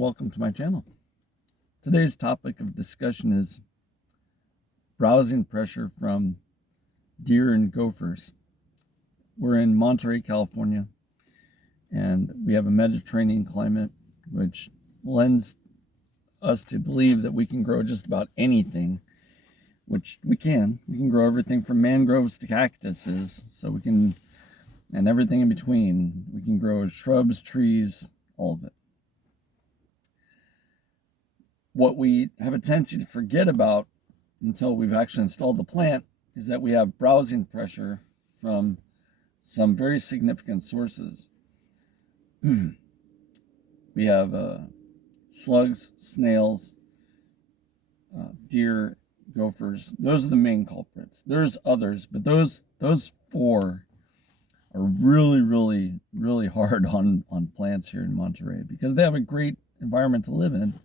welcome to my channel. Today's topic of discussion is browsing pressure from deer and gophers. We're in Monterey, California, and we have a Mediterranean climate, which lends us to believe that we can grow just about anything, which we can. We can grow everything from mangroves to cactuses, and everything in between. We can grow shrubs, trees, all of it. What we have a tendency to forget about until we've actually installed the plant is that we have browsing pressure from some very significant sources. We have slugs, snails, deer, gophers. Those are the main culprits. There's others, but those four are really hard on plants here in Monterey because they have a great environment to live in,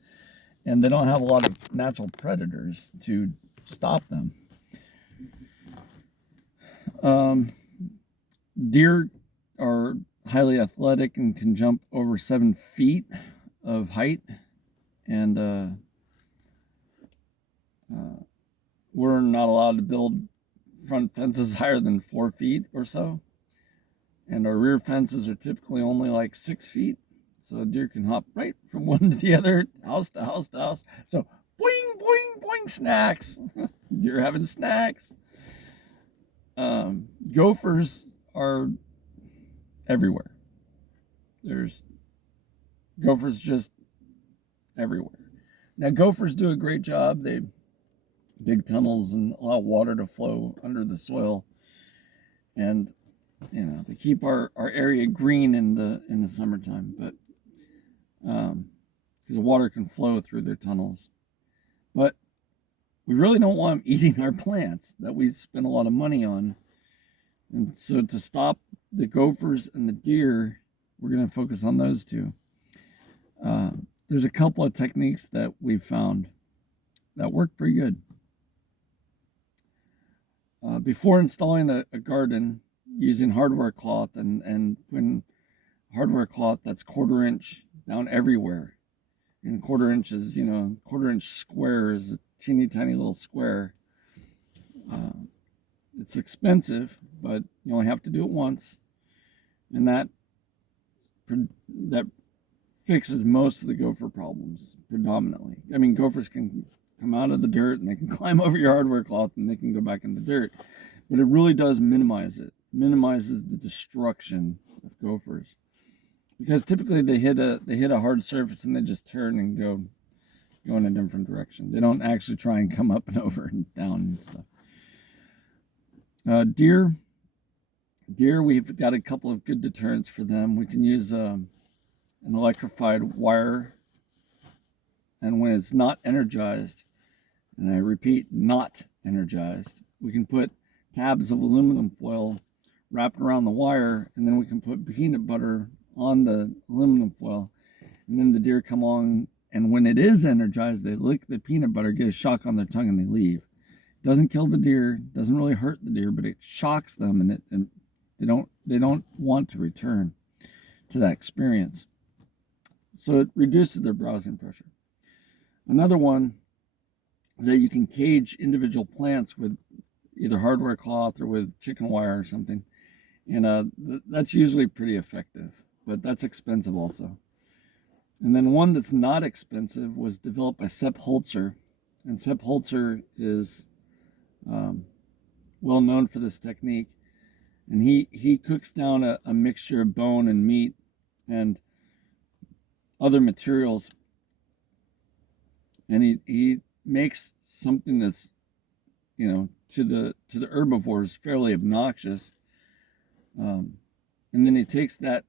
and they don't have a lot of natural predators to stop them. Deer are highly athletic and can jump over 7 feet of height, and we're not allowed to build front fences higher than 4 feet or so, and our rear fences are typically only like 6 feet. So a deer can hop right from one to the other, house to house to house. So boing, boing, boing, snacks. Deer having snacks. Gophers are everywhere. There's gophers just everywhere. Now gophers do a great job. They dig tunnels and allow water to flow under the soil. And they keep our area green in the summertime, but because water can flow through their tunnels. But we really don't want them eating our plants that we spend a lot of money on. And so to stop the gophers and the deer, we're going to focus on those two. There's a couple of techniques that we've found that work pretty good. Before installing a garden, using hardware cloth and putting hardware cloth that's 1/4 inch down everywhere. And 1/4 inch is, 1/4 inch square is a teeny tiny little square. It's expensive, but you only have to do it once. And that fixes most of the gopher problems, predominantly. I mean, gophers can come out of the dirt and they can climb over your hardware cloth and they can go back in the dirt. But it really does minimize it. Minimizes the destruction of gophers. Because typically they hit a hard surface and they just turn and go in a different direction. They don't actually try and come up and over and down and stuff. Deer, we've got a couple of good deterrents for them. We can use an electrified wire, and when it's not energized, and I repeat, not energized, we can put tabs of aluminum foil wrapped around the wire, and then we can put peanut butter on the aluminum foil, and then the deer come on, and when it is energized, they lick the peanut butter, get a shock on their tongue, and they leave. It doesn't kill the deer, doesn't really hurt the deer, but it shocks them, and they don't want to return to that experience. So it reduces their browsing pressure. Another one is that you can cage individual plants with either hardware cloth or with chicken wire or something, and that's usually pretty effective. But that's expensive also. And then one that's not expensive was developed by Sepp Holzer. And Sepp Holzer is well known for this technique. And he cooks down a mixture of bone and meat and other materials. And he makes something that's, to the herbivores fairly obnoxious. And then he takes that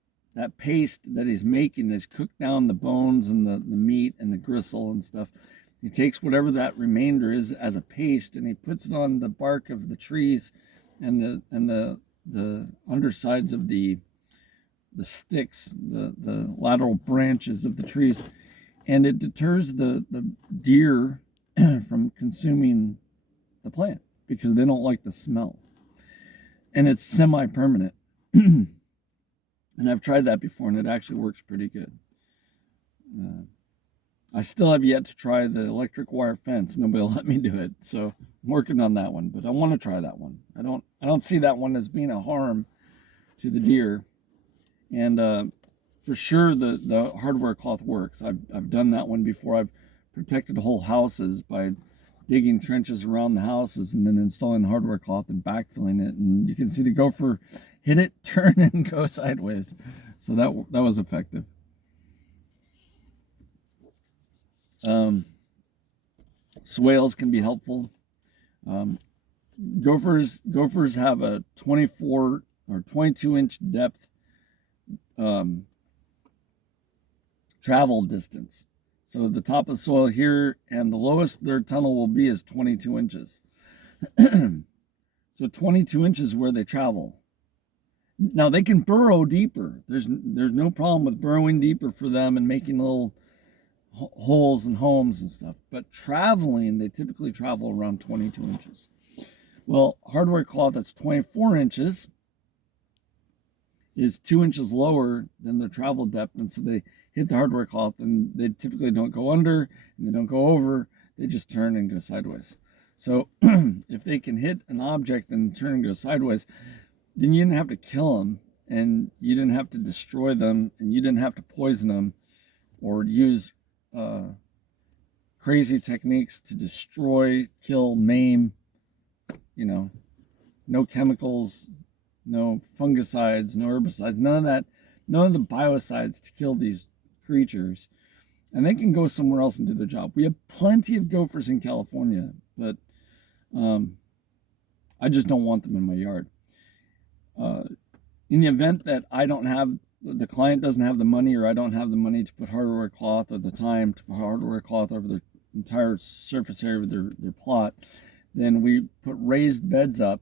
paste that he's making, that's cooked down the bones and the meat and the gristle and stuff. He takes whatever that remainder is as a paste, and he puts it on the bark of the trees and the undersides of the sticks, the lateral branches of the trees, and it deters the deer from consuming the plant because they don't like the smell. And it's semi-permanent. And I've tried that before, and it actually works pretty good. I still have yet to try the electric wire fence. Nobody will let me do it, so I'm working on that one. But I want to try that one. I don't see that one as being a harm to the deer, and for sure the hardware cloth works. I've done that one before. I've protected whole houses by digging trenches around the houses and then installing the hardware cloth and backfilling it, and you can see the gopher hit it, turn, and go sideways. So that was effective. Swales can be helpful. Gophers have a 24 or 22-inch depth travel distance. So the top of soil here and the lowest their tunnel will be is 22 inches. So 22 inches where they travel. Now they can burrow deeper. There's no problem with burrowing deeper for them and making little holes and homes and stuff. But traveling, they typically travel around 22 inches. Well, hardware cloth that's 24 inches is 2 inches lower than their travel depth, and so they hit the hardware cloth, and they typically don't go under and they don't go over. They just turn and go sideways. So if they can hit an object and turn and go sideways, then you didn't have to kill them, and you didn't have to destroy them, and you didn't have to poison them or use crazy techniques to destroy, kill, maim. No chemicals, no fungicides, no herbicides, none of that, none of the biocides to kill these creatures. And they can go somewhere else and do their job. We have plenty of gophers in California, but I just don't want them in my yard. In the event that the client doesn't have the money, or I don't have the money to put hardware cloth or the time to put hardware cloth over the entire surface area of their plot, then we put raised beds up.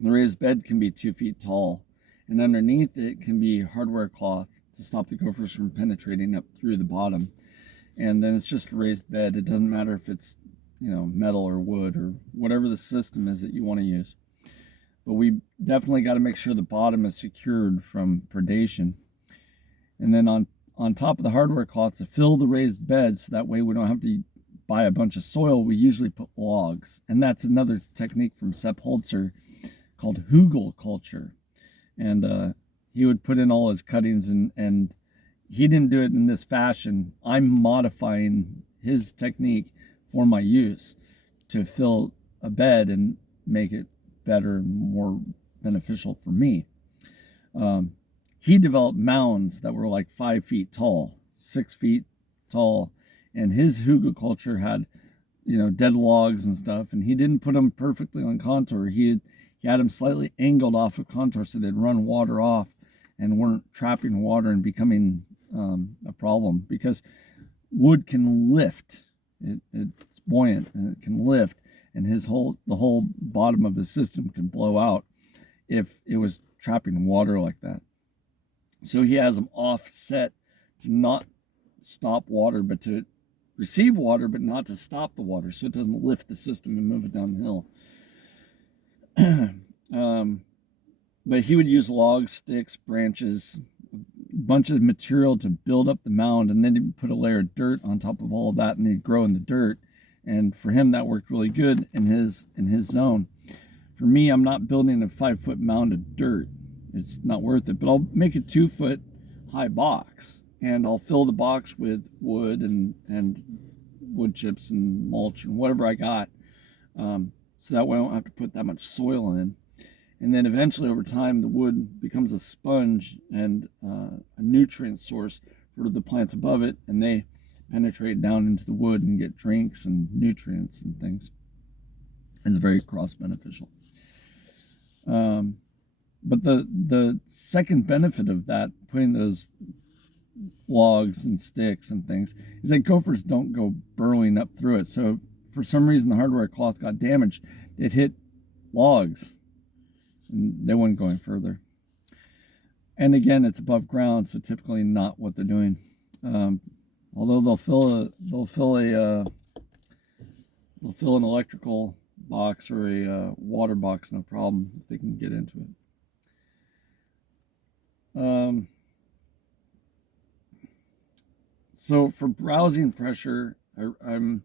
The raised bed can be 2 feet tall, and underneath it can be hardware cloth to stop the gophers from penetrating up through the bottom. And then it's just a raised bed. It doesn't matter if it's metal or wood or whatever the system is that you want to use. But we definitely got to make sure the bottom is secured from predation. And then on top of the hardware cloth, to fill the raised bed, so that way we don't have to buy a bunch of soil, we usually put logs. And that's another technique from Sepp Holzer called hugel culture. And he would put in all his cuttings, and he didn't do it in this fashion. I'm modifying his technique for my use to fill a bed and make it better and more beneficial for me. He developed mounds that were like 5 feet tall, 6 feet tall, and his hugel culture had dead logs and stuff, and he didn't put them perfectly on contour. He had them slightly angled off of contour so they'd run water off and weren't trapping water and becoming a problem, because wood can lift. It's buoyant and it can lift, and the whole bottom of his system can blow out if it was trapping water like that. So he has them offset to not stop water, but to receive water, but not to stop the water, so it doesn't lift the system and move it down the hill. But he would use logs, sticks, branches, a bunch of material to build up the mound, and then he'd put a layer of dirt on top of all of that, and they'd grow in the dirt. And for him, that worked really good in his zone. For me, I'm not building a 5-foot mound of dirt. It's not worth it. But I'll make a 2-foot high box, and I'll fill the box with wood and wood chips and mulch and whatever I got, so that way I don't have to put that much soil in. And then eventually, over time, the wood becomes a sponge and a nutrient source for the plants above it, and they penetrate down into the wood and get drinks and nutrients and things. It's very cross-beneficial. But the second benefit of that, putting those logs and sticks and things, is that gophers don't go burrowing up through it. So if for some reason the hardware cloth got damaged, it hit logs, and they weren't going further. And again, it's above ground, so typically not what they're doing. Although they'll fill an electrical box or a water box, no problem, if they can get into it. So for browsing pressure, I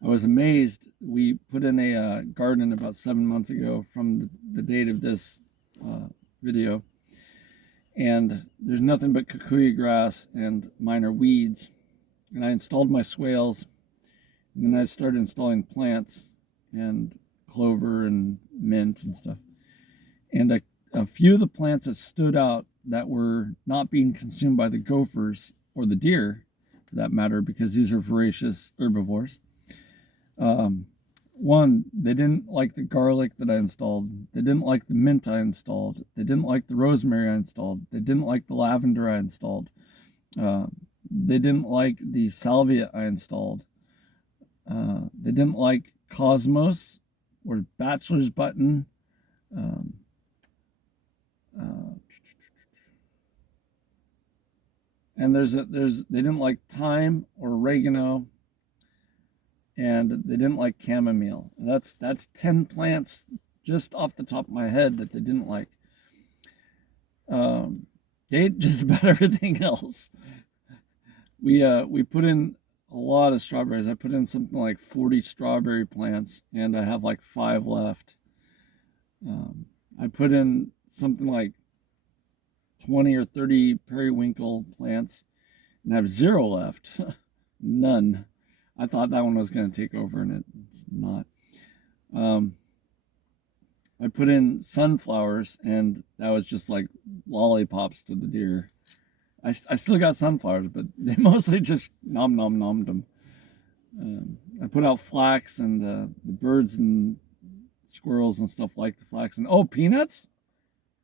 was amazed. We put in a garden about 7 months ago from the date of this video, and there's nothing but kikuyu grass and minor weeds. And I installed my swales, and then I started installing plants and clover and mint and stuff. And a few of the plants that stood out that were not being consumed by the gophers or the deer, for that matter, because these are voracious herbivores. One, they didn't like the garlic that I installed. They didn't like the mint I installed. They didn't like the rosemary I installed. They didn't like the lavender I installed. They didn't like the salvia I installed. They didn't like cosmos or bachelor's button. And they didn't like thyme or oregano, and they didn't like chamomile. That's 10 plants just off the top of my head that they didn't like. They ate just about everything else. We put in a lot of strawberries. I put in something like 40 strawberry plants, and I have like 5 left. I put in something like 20 or 30 periwinkle plants, and I have 0 left. None. I thought that one was going to take over, and it's not. I put in sunflowers, and that was just like lollipops to the deer. I still got sunflowers, but they mostly just nommed them. I put out flax, and the birds and squirrels and stuff like the flax. And oh, peanuts?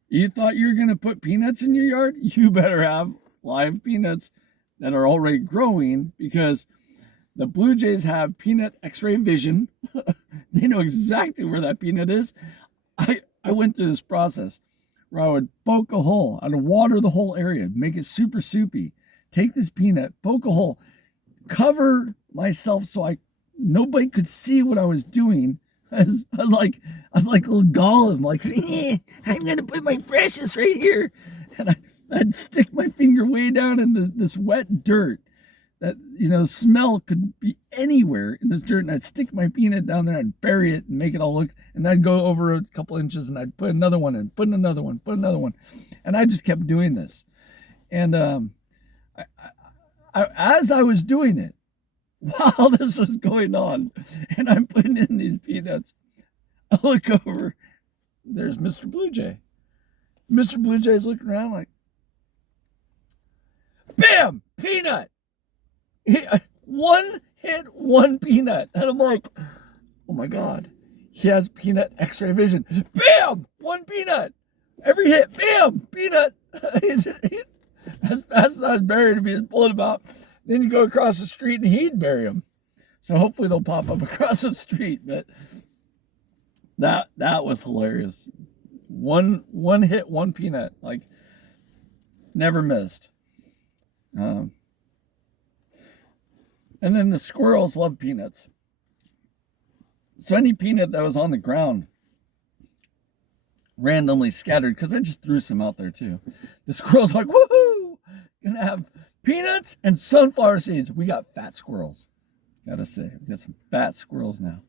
You thought you were going to put peanuts in your yard? You better have live peanuts that are already growing, because the blue jays have peanut x-ray vision. They know exactly where that peanut is. I went through this process where I would poke a hole. I'd water the whole area, make it super soupy. Take this peanut, poke a hole, cover myself so nobody could see what I was doing. I was like a little golem, like, I'm gonna put my precious right here, and I'd stick my finger way down in this wet dirt that, smell could be anywhere in this dirt, and I'd stick my peanut down there and bury it and make it all look, and I'd go over a couple inches and I'd put another one in, put another one, and I just kept doing this. And as I was doing it, while this was going on, and I'm putting in these peanuts, I look over, there's Mr. Blue Jay. Mr. Blue Jay's looking around like, bam, peanut. One hit, one peanut. And I'm like, oh my God, he has peanut x-ray vision. Bam, one peanut. Every hit, bam, peanut. As fast as I was burying him, he was pulling him out. Then you go across the street and he'd bury him. So hopefully they'll pop up across the street. But that was hilarious. One hit, one peanut. Like, never missed. And then the squirrels love peanuts. So any peanut that was on the ground, randomly scattered, because I just threw some out there too. The squirrels like, woohoo! Gonna have peanuts and sunflower seeds. We got fat squirrels. Gotta say, we got some fat squirrels now.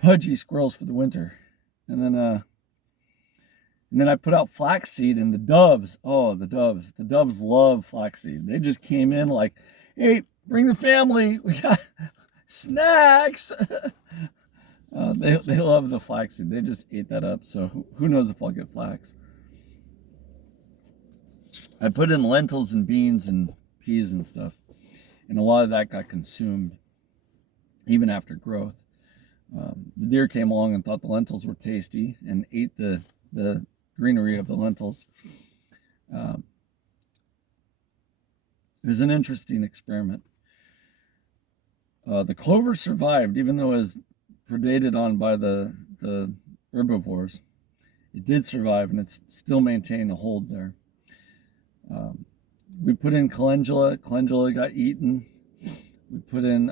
Pudgy squirrels for the winter. And then I put out flaxseed, and the doves. Oh, the doves. The doves love flaxseed. They just came in like, hey, bring the family. We got snacks. They love the flaxseed. They just ate that up. So who knows if I'll get flax. I put in lentils and beans and peas and stuff, and a lot of that got consumed even after growth. The deer came along and thought the lentils were tasty and ate the greenery of the lentils. It was an interesting experiment. The clover survived, even though it was predated on by the herbivores. It did survive, and it's still maintained a hold there. We put in calendula. Calendula got eaten. We put in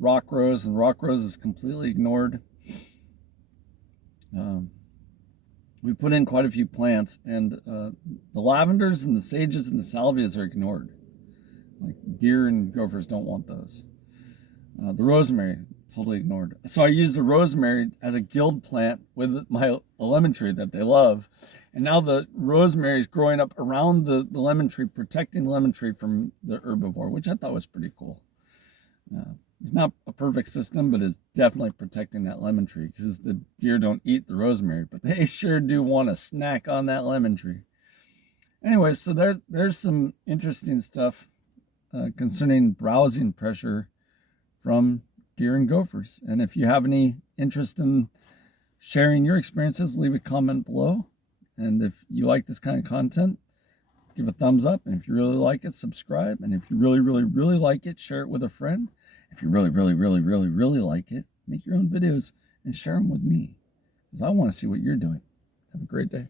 rock rose, and rock rose is completely ignored. We put in quite a few plants, and the lavenders and the sages and the salvias are ignored. Like, Deer and gophers don't want those. The rosemary, totally ignored. So I used the rosemary as a guild plant with my lemon tree that they love. And now the rosemary is growing up around the lemon tree, protecting the lemon tree from the herbivore, which I thought was pretty cool. It's not a perfect system, but it's definitely protecting that lemon tree because the deer don't eat the rosemary, but they sure do want to snack on that lemon tree. Anyway, so there's some interesting stuff concerning browsing pressure from deer and gophers. And if you have any interest in sharing your experiences, leave a comment below. And if you like this kind of content, give a thumbs up. And if you really like it, subscribe. And if you really, really, really like it, share it with a friend. If you really, really, really, really, really like it, make your own videos and share them with me, because I want to see what you're doing. Have a great day.